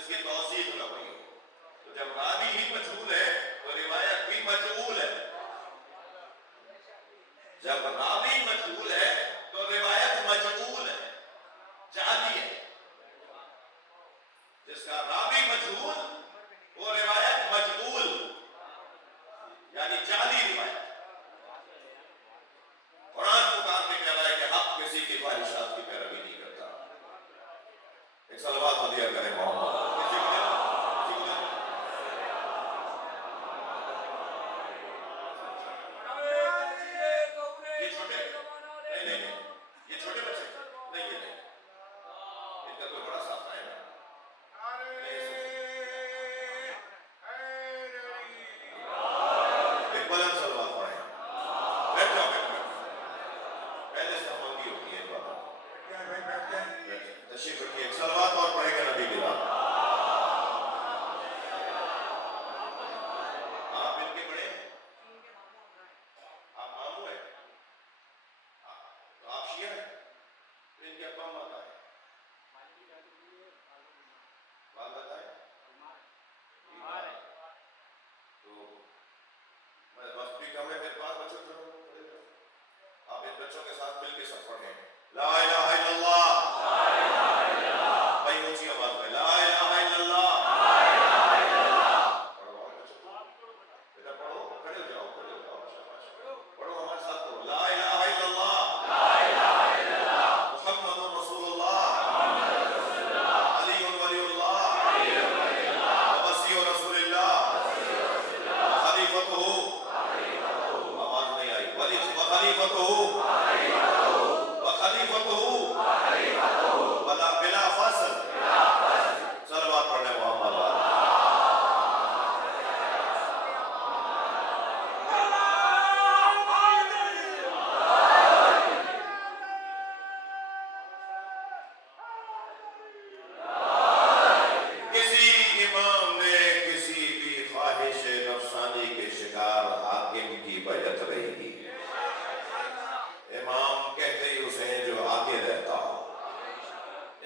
جس کی توثیق نہ ہوئی ہو. تو جب راوی ہی مجہول ہے تو روایت بھی مجہول ہے. جب راوی مجہول ہے تو روایت مجہول ہے، جعلی ہے. جس کا راوی مجہول وہ روایت مجہول یعنی جعلی روایت. قرآن پکار میں کہہ رہا ہے کہ حق کسی کی خواہشات کی پیروی نہیں کرتا. ایک صلوات ہو دیا کریں محمد. یہ چھوٹے نہیں یہ چھوٹے بچے نہیں، یہ نہیں، ان کا کوئی بڑا ساتھ آئے گا. ایک بلند صلوات پڑھیں. بیٹھ جاؤ بیٹھ جاؤ. پہلے سے مانگی ہوتی ہے بابا. تشریف رکھیے. ایک صلوات اور پڑھے گا نبی کی بات. آپ ان کے بڑے ہیں، آپ ماموں ہیں، تو آپ شیعہ ہیں. تو ان کے ابا ماتا ہے، والدہ ہے، تو وقت بھی کم ہے میرے پاس. بچوں کو آپ ان بچوں کے ساتھ مل کے سب پڑھیں. لا الہ الا اللہ. بھائی اونچی آواز میں لا الہ الا اللہ. پڑھو بچوں، بیٹا پڑھو، کھڑے ہو جاؤ، کھڑے ہو جاؤ. شاباش. پڑھو ہمارے ساتھ پڑھو. لا الہ الا اللہ محمد رسول اللہ علی ولی اللہ ووصی رسول اللہ خلیفتہ. آواز نہیں آئی. وخلیفتہ بلا فصل. صلوات پڑھنے محمد. کسی امام نے کسی بھی خواہش نفسانی کے شکار حاکم کی بیعت نہیں کی. امام کہتے ہی اسے جو آگے رہتا ہو.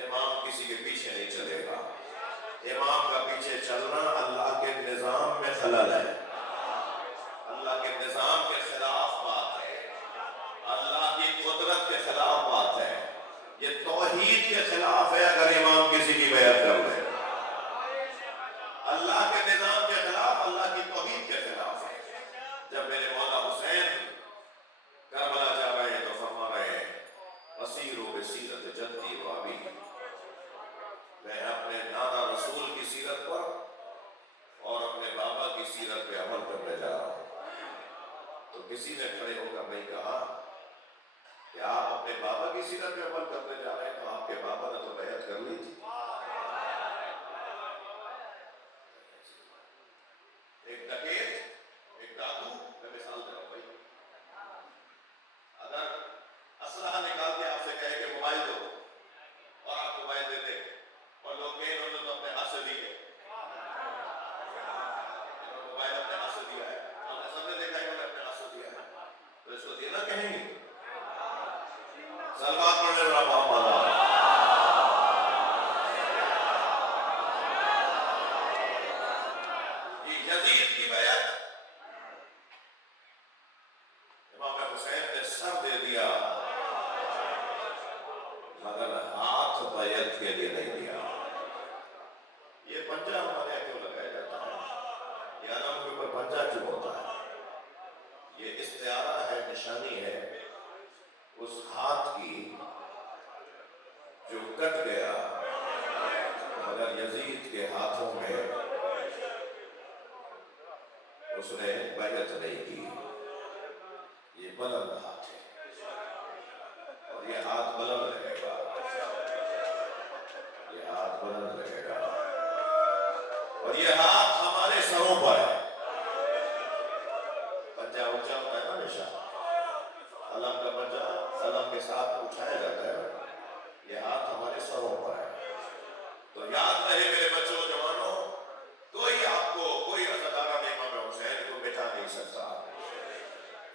امام کسی کے پیچھے نہیں چلے گا. امام کا پیچھے چلنا اللہ کے نظام میں خلل ہے، اللہ کے نظام کے خلاف بات ہے، اللہ کی قدرت کے خلاف بات ہے. یہ توحید کے خلاف ہے اگر امام کسی کی بیعت کر لے. اللہ کے نظام کے خلاف، اللہ کی توحید کے خلاف ہے. جب میرے مولا حسین کربلا جا رہے ہیں تو فرما رہے ہیں اسیروا بسیرت جدی و ابی. میں اپنے نانا رسول کی سیرت پر اور اپنے بابا کی سیرت پہ عمل کرنے جا رہا ہوں. تو کسی نے کھڑے ہو کر نہیں کہا کہ آپ اپنے بابا کی سیرت پہ عمل کرنے جا رہے ہیں، تو آپ کے بابا نے تو بیعت کر لی تھی. ایک ڈکیت، ایک ڈاکو، میں مثال دے رہا ہوں بھائی، اگر اسلحہ نکال کے آپ سے کہے کہ موبائل دو اور آپ موبائل دے دیں اور لوگ کہیں انہوں نے تو اپنے ہاتھ سے دیے، موبائل اپنے ہاتھ سے دیا ہے، ہم نے سب نے دیکھا انہوں نے اپنے ہاتھ سے دیا ہے، تو اس کو دینا کہیں گے. صلوات پڑھنے والا محمد. یزید کی بیعت امام حسین نے سر دے دیا مگر ہاتھ بیعت کے لیے نہیں دیا. یہ پنجہ ہمارے یہاں کیوں لگایا جاتا ہے؟ یہ علم کے اوپر پنجہ کیوں ہوتا ہے؟ یہ استعارہ ہے، نشانی ہے اس ہاتھ کی جو کٹ گیا مگر یزید کے ہاتھوں میں اس نے بیعت نہیں کی. یہ بلند ہاتھ ہے اور یہ ہاتھ بلند رہے گا، یہ ہاتھ بلند رہے گا اور یہ ہاتھ ہمارے سروں پر ہے. پنجہ اونچا ہوتا ہے نا ہمیشہ، علم کا پنجہ علم کے ساتھ اٹھایا جاتا ہے. یہ ہاتھ ہمارے سروں پر ہے. تو یاد رہے میرے بچوں جوانوں، کوئی آپ کو کوئی عزادارہ امام حسین کو بٹھا نہیں سکتا،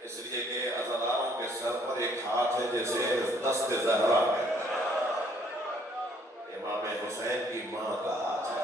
اس لیے کہ عزاداروں کے سر پر ایک ہاتھ ہے جیسے دست زہرا ہے. امام حسین کی ماں کا ہاتھ ہے.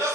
10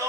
9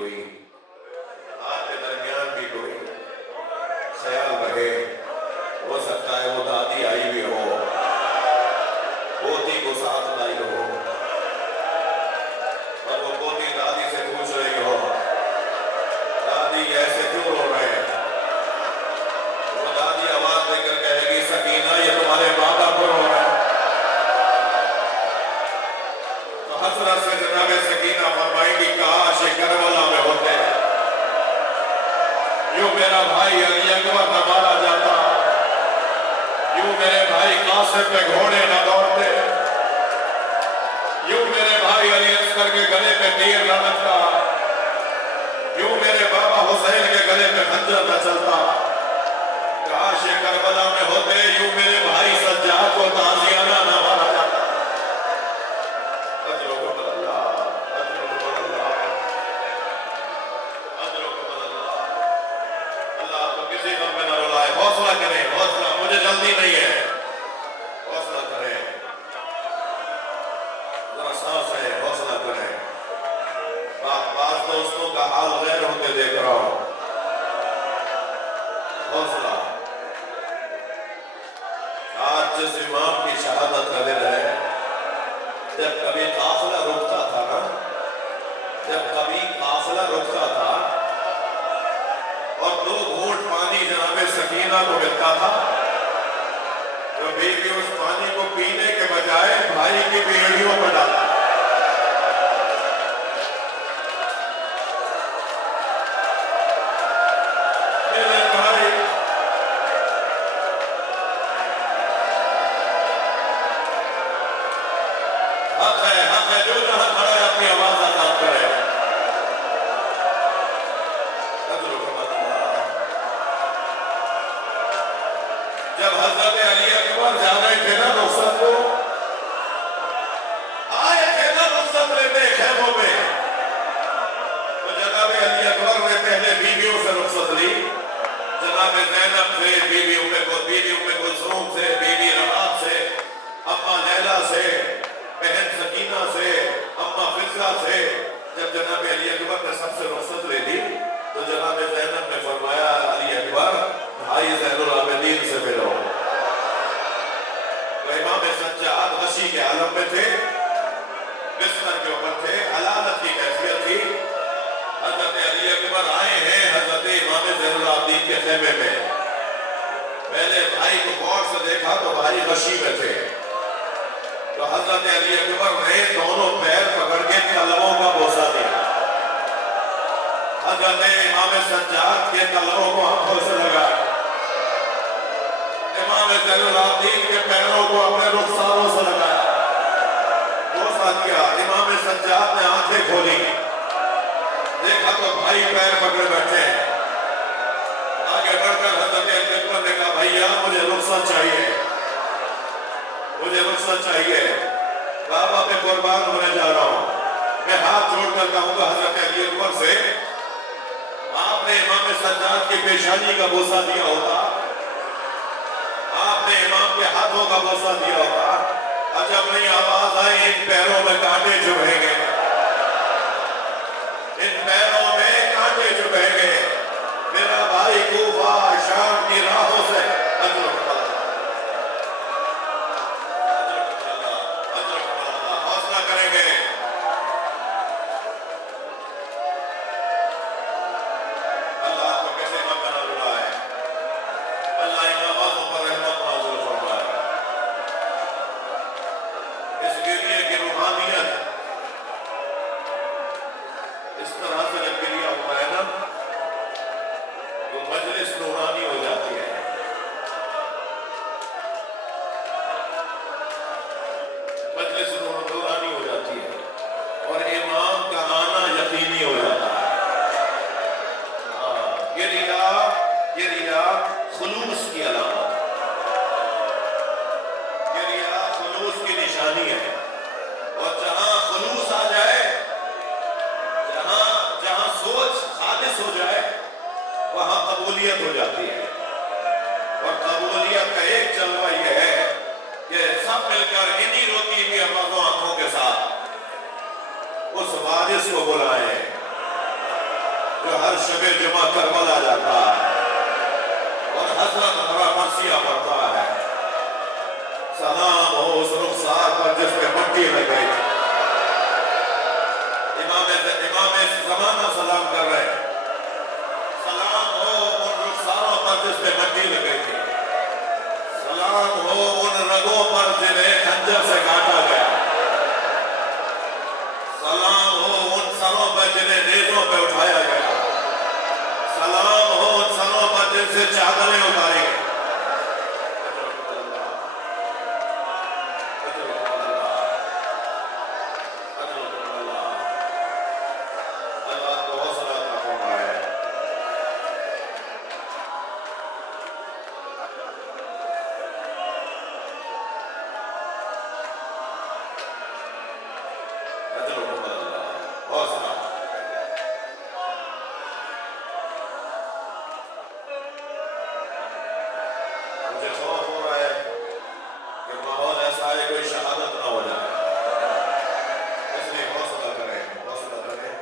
کوئی آپ کے درمیان بھی کوئی خیال رہے، ہو سکتا ہے وہ دادی آئی بھی ہو، پوتی کو ساتھ لائی ہو، اور وہ پوتی دادی سے پوچھ رہی ہو دادی ایسے کیوں رو رہے ہیں؟ وہ دادی آواز دے کر کہے گی سکینہ یہ تمہارے بابا کو رو رہے ہیں۔ تو حسرت سے جناب سکینہ فرمائیں گی کاش یہ کربلا میں ہوتے، یوں میرا بھائی علی اکبر نہ مارا جاتا، یوں میرے بھائی قاسم پہ گھوڑے نہ دوڑتے، یوں میرے بھائی علی اصغر کے گلے پہ تیر نہ لگتا، یوں میرے بابا حسین کے گلے پہ خنجر نہ چلتا، کاش یہ کربلا میں ہوتے، یوں میرے بھائی سجاد کو تازیانہ نہ مارا جاتا۔ اجرکم اللہ، اجرکم اللہ، اجرکم اللہ۔ اللہ آپ کو کسی غم میں نہ رلائے، حوصلہ کریں، حوصلہ، مجھے جلدی نہیں ہے، حوصلہ کریں، ذرا سانس ہے، حوصلہ کریں۔ بعض دوستوں کا حال غیر ہوتے دیکھ رہا ہوں، حوصلہ۔ آج جس امام کی شہادت کا دن ہے، جب کبھی قافلہ رکتا تھا نا، جب کبھی قافلہ رکتا تھا اور 2 گھونٹ پانی جناب سکینہ کو ملتا تھا تو بیوی اس پانی کو پینے کے بجائے بھائی کی بیڑیوں میں ڈالا۔ میرے بھائی حق ہے جو جہاں کھڑا ہے اپنی آواز آزاد کرے۔ جب حضرت علی اکبر جا رہے تھے نا رخصت کو، آئے تھے نا رخصت لینے خیموں میں، تو جناب علی اکبر نے پہلے بیویوں سے رخصت لی، جناب زینب سے، بیوی ام کلثوم سے، بیوی رباب سے، اماں لیلہ سے، بہن سکینہ سے، اماں فضہ سے۔ جب جناب علی اکبر نے سب سے رخصت لے لی تو جناب زینب نے فرمایا علی اکبر بھائی زین العابدین سے ملو۔ تو امام سجاد غشی کے عالم میں تھے، بستر کے اوپر تھے، علالت کی کیفیت تھی۔ حضرت علی اکبر آئے ہیں حضرت امام زین العابدین کے خیمے میں، پہلے بھائی کو غور سے دیکھا تو بھائی غشی میں تھے، تو حضرت علی اکبر نے دونوں پیر پکڑ کے قلموں کا بوسہ دیا، حضرت امام سجاد کے قلموں کو آنکھوں سے لگایا، امام زین العابدین کے پیروں کو اپنے رخساروں سے لگایا، بوسہ دیا۔ امام سجاد نے آنکھیں کھولی، دیکھا تو بھائی پیر پکڑے بیٹھے ہیں، آگے بڑھ کر حضرت علی اکبر نے کہا بھائیا مجھے رخصت چاہیے، مجھے رخصت چاہیے، بابا پہ قربان ہونے جا رہا ہوں۔ میں ہاتھ جوڑ کر کہوں گا حضرت علی اکبر سے آپ نے امام سجاد کی پیشانی کا بوسہ دیا ہوتا، آپ نے امام کے ہاتھوں کا بوسہ دیا ہوتا، عجب نہیں آواز آئی ان پیروں میں کانٹے چبھیں گے، ان پیروں میں کانٹے چبھیں گے، میرا بھائی کوفہ شام کی راہوں سے حوصلہ کریں گے۔ اللہ آپ کو کیسے غم میں نہ رلائے، اللہ اماموں پر رحمت نازل فرمائے۔ اس گریے کی روحانیت اس طرح سے جب گریہ ہوتا ہے نا تو مجلس نورانی ہو جاتی ہے، مجلس نورانی ہو جاتی ہے اور امام کا آنا یقینی ہو جاتا ہے۔ یہ ریا خلوص کی علامت، یہ ریا خلوص کی نشانی ہے، اور جہاں خلوص آ جائے، جہاں سوچ خالص ہو جائے وہاں قبولیت ہو جاتی ہے، اور قبولیت کا ایک جلوہ یہ ہے کہ سب مل کر انہی روتی ہوئی آوازوں آنکھوں کے ساتھ اس وارث کو بلائیں، جو ہر شب جمعہ کربلا جاتا ہے اور حضرت مرثیہ پڑھتا ہے. سلام ہو اس رخسار پر جس پہ مٹی لگ گئی تھی. امام زمانہ سلام کر رہے ہیں. سلام ہو ان رخساروں پر جس پہ مٹی لگ گئی تھی. سلام ہو ان رگوں پر جنہیں خنجر سے کاٹا گیا. سلام ہو ان سروں پر جنہیں نیزوں پہ اٹھایا گیا. سلام ہو ان سروں پر جن سے چادریں اتاری گئی. اللہ کو حوصلہ عطا فرمائے. حوصلہ. مجھے خوف ہو رہا ہے کہ ماحول ایسا ہے کوئی شہادت نہ ہو جائے. اس لیے حوصلہ کریں، حوصلہ کریں.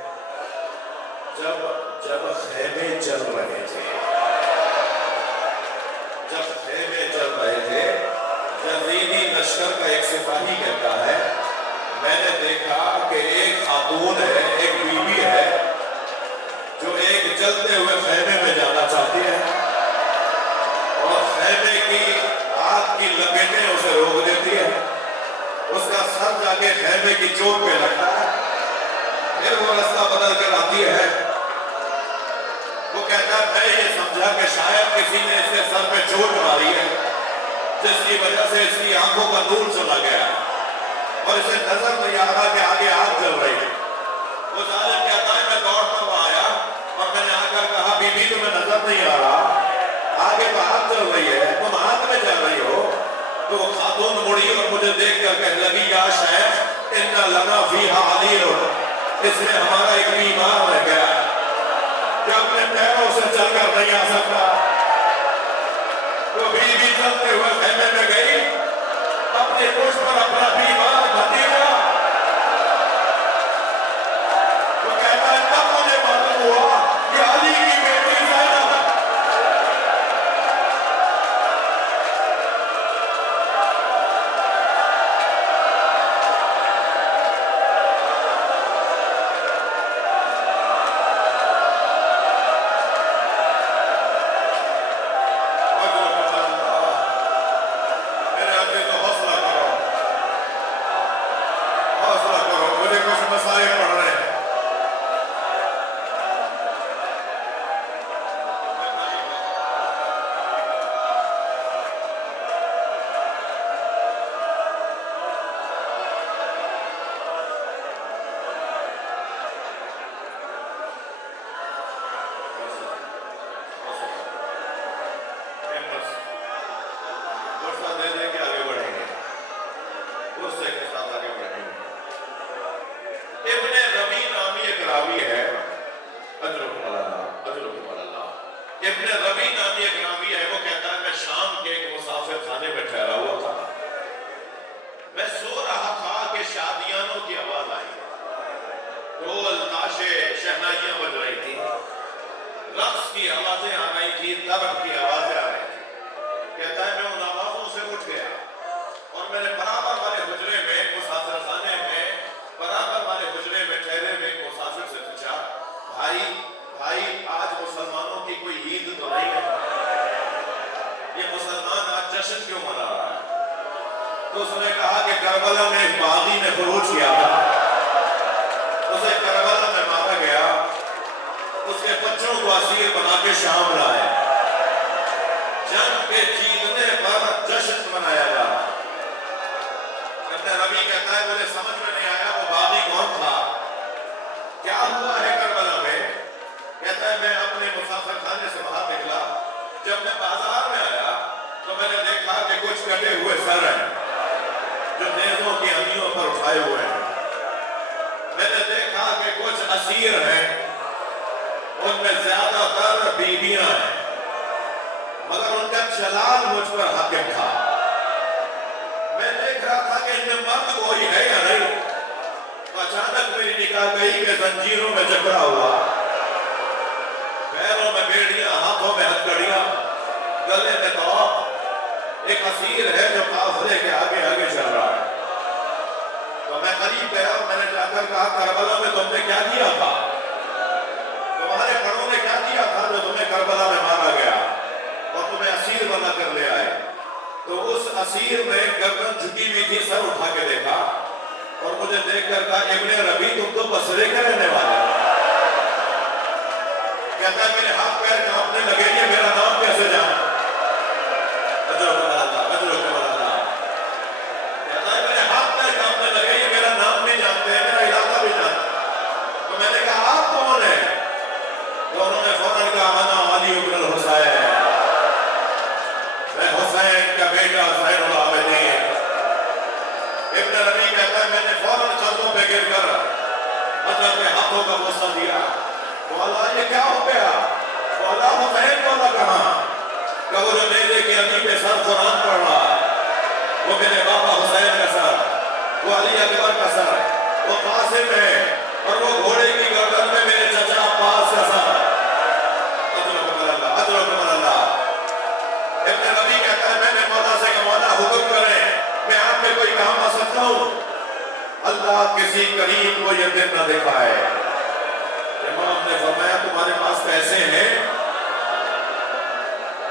جب خیمے چل رہے تھے، جب خیمے چل رہے تھے، یزیدی لشکر کا ایک سپاہی کہتا ہے میں نے دیکھا کہ ایک خاتون ہے، ایک بیوی ہے جو ایک جلتے ہوئے خیمے میں جانا چاہتی ہے اور خیمے کی آگ کی لپیٹیں اسے روک دیتی ہے. اس کا سر جا کے خیمے کی چوٹ پہ لگتا ہے. پھر وہ راستہ بدل کر آتی ہے. وہ کہتا ہے میں یہ سمجھا کہ شاید کسی نے اس کے سر پہ چوٹ ماری ہے جس کی وجہ سے اس کی آنکھوں کا نور چلا گیا اور اسے نظر نہیں آ رہا کہ آگے آگ جل رہی ہے. وہ ظالم کہتا ہے میں دوڑتا ہوا آیا اور میں نے آ کر کہا بی بی تمہیں نظر نہیں آ رہا، آگے تو آگ جل رہی ہے، تم آگ میں جل رہی ہو. تو وہ خاتون مڑی اور مجھے دیکھ کر کہنے لگی یا شیخ ان لنا فیہا علیر، اس میں ہمارا ایک بیمار رہ گیا جو اپنے پیروں سے چل کر نہیں آ سکتا. وہ بیوی چلتے ہوئے خیمے میں گئی، اپنے پشت پر اپنا بیمار بھتیجا. وہ کہتا ہے تب مجھے معلوم ہوا کہ علی کی بیٹی زینب ہے. میرے آدمی تو حوصلہ کرو، حوصلہ کرو. مجھے کچھ مسائل پڑھ رہے ہیں. فرصت دے دیں کہ آگے بڑھیں گے، غصے کے ساتھ آگے بڑھیں گے. ابن ربی نامی ایک راوی ہے، اجرکم اللہ، اجرکم اللہ. ابن ربی نامی ایک راوی ہے، وہ کہتا ہے میں شام کے ایک مسافر خانے میں ٹھہرا ہوا تھا. میں سو رہا تھا کہ شادیانوں کی آواز آئی، ڈھول تاشے شہنائیاں بج رہی تھی، رقص کی آوازیں آ رہی تھی، طرب کی آوازیں آ رہی تھی. کہتا ہے میں ان آوازوں سے اٹھ گیا اور میں نے برابر والے حجرے میں مسافر خانے میں برابر والے حجرے میں ٹھہرے ہوئے ایک مسافر سے پوچھا بھائی آج مسلمانوں کی کوئی عید تو نہیں ہے؟ یہ مسلمان آج جشن کیوں منا رہا ہے؟ تو اس نے کہا کہ کربلا میں ایک باغی نے خروج کیا تھا، اسے کربلا میں مارا گیا، اس کے بچوں کو اسیر بنا کے شام لائے، جنگ کے جیتنے پر جشن منایا جا رہا. ابن ربی کہتا ہے مجھے سمجھ میں نہیں آیا وہ باغی کون تھا، کیا ہوا ہے کربلا میں. کہتا ہے میں اپنے مسافر خانے سے باہر نکلا، جب میں بازار میں آیا تو میں نے دیکھا کہ کچھ کٹے ہوئے سر ہیں جو نیزوں کی انیوں پر اٹھائے ہوئے ہیں. میں نے دیکھا کہ کچھ اسیر ہیں، ان میں زیادہ تر بیویاں ہیں، مگر ان کا جلال مجھ پر حاکم تھا. میں دیکھ رہا تھا کہ ان میں مرد کوئی ہے یا نہیں. اچانک میری نگاہ گئی کہ زنجیروں میں جکڑا ہوا پیروں میں بیڑیاں، ہاتھوں میں ہتھکڑیاں، گلے میں توق، ایک اسیر ہے جو قافلے کے آگے آگے چل رہا ہے۔ تو میں قریب گیا اور میں نے جا کر کہا کربلا میں تم نے کیا کیا تھا؟ تمہارے بڑوں نے کیا کیا تھا جو تمہیں کربلا میں مارا گیا اور تمہیں اسیر بنا کر لے آئے؟ تو اس اسیر نے گردن جھکی ہوئی تھی، سر اٹھا کے دیکھا اور مجھے دیکھ کر کہا ابن ربی تم تو بصرے کے رہنے والے ہو۔ کہتا ہے میرے ہاتھ پیر کانپنے لگے، یہ میرا نام کیسے جانا؟ کہتا ہے میرے ہاتھ پیر کانپنے لگے، یہ میرا نام بھی جانتے ہیں، میرا علاقہ بھی جانتے ہیں۔ تو میں نے کہا آپ کون ہیں؟ تو انہوں نے فوراً کہا انا علی بن الحسین، میں حسین کا بیٹا زین العابدین۔ ابن ربی کہتا ہے میں نے فوراً قدموں پہ گر کر حضرت کے ہاتھوں کا بوسہ دیا۔ مولا یہ کیا ہو گیا؟ مولا حسین مولا کہاں؟ کہ وہ جو میرے کی ابھی پہ سر قرآن پڑھ رہا ہے، وہ میرے بابا حسین کا سر، وہ علی اکبر کا سر، وہ قاسم ہے، اور وہ گھوڑے کی گردن میں میرے چچا عباس کا سر۔ اجرکم اللہ۔ ابن ربی کہتا ہے میں نے مولا سے کہا مولا حکم کریں، میں آپ میں کوئی کام آ سکتا ہوں؟ اللہ کسی قریب کو یہ دن نہ دکھائے۔ امام نے فرمایا تمہارے پاس پیسے ہیں؟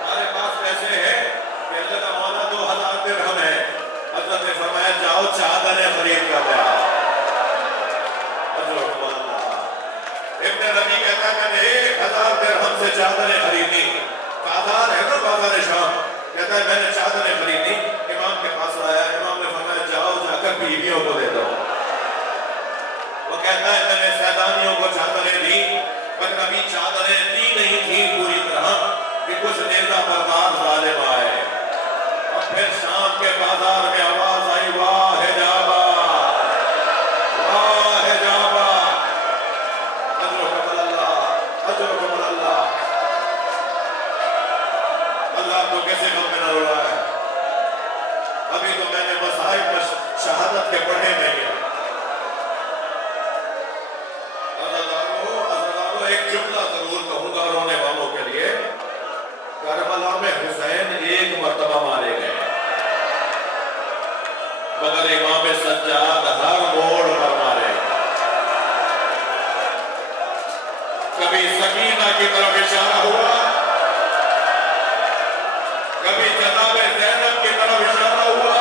ہمارے پاس پیسے ہیں؟ کہنے لگا مولا 2000 درہم ہے۔ حضرت نے فرمایا جاؤ چادریں خرید کر لے آؤ۔ ابن ربی کہتا ہے میں نے 1000 درہم سے چادریں خریدی۔ بازار ہے نا بازار شام، کہتا ہے میں نے چادریں خریدی، امام کے پاس آیا، امام نے فرمایا جاؤ جا کر بیویوں کو دے دو۔ وہ کہتا ہے میں نے سیدانیوں کو چادریں دی، مگر ابھی چادریں دی نہیں تھی پوری طرح کہ کچھ نیزہ بردار ظالم آئے۔ اور پھر شام کے بازار میں آواز آئی واہ جابا، واہ جابا، اجرکم اللہ، اجرکم اللہ۔ اللہ تو کیسے غم میں نہ رو رہا ہے؟ ابھی تو میں نے مصاحب میں شہادت کے پڑھے نہیں ہیں۔ عزیزانو ایک جملہ ضرور کہوں گا رونے والوں کے لیے، کربلا میں حسین ایک مرتبہ مارے گئے، مگر امام سجاد ہر موڑ پر مارے گئے۔ کبھی سکینہ کی طرف اشارہ ہوا، کبھی جناب زینب کی طرف اشارہ ہوا۔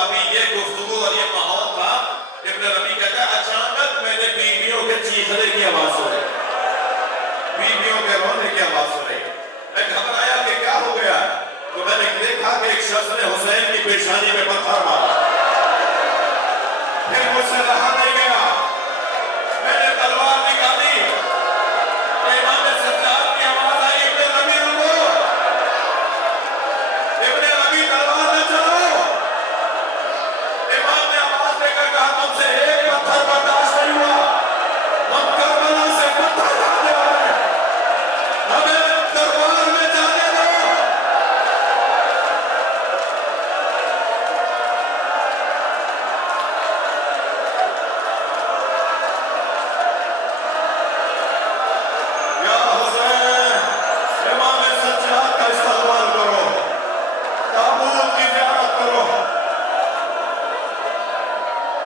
ابھی یہ گفتگو اور یہ ماحول تھا، ابن ربی کہتا ہے اچانک میں چیخنے کی آواز سنی، بیویوں کے رونے کی آواز سنی۔ میں گھبرایا کہ کیا ہو گیا، تو میں نے دیکھا کہ ایک شخص نے حسین کی پیشانی پہ پتھر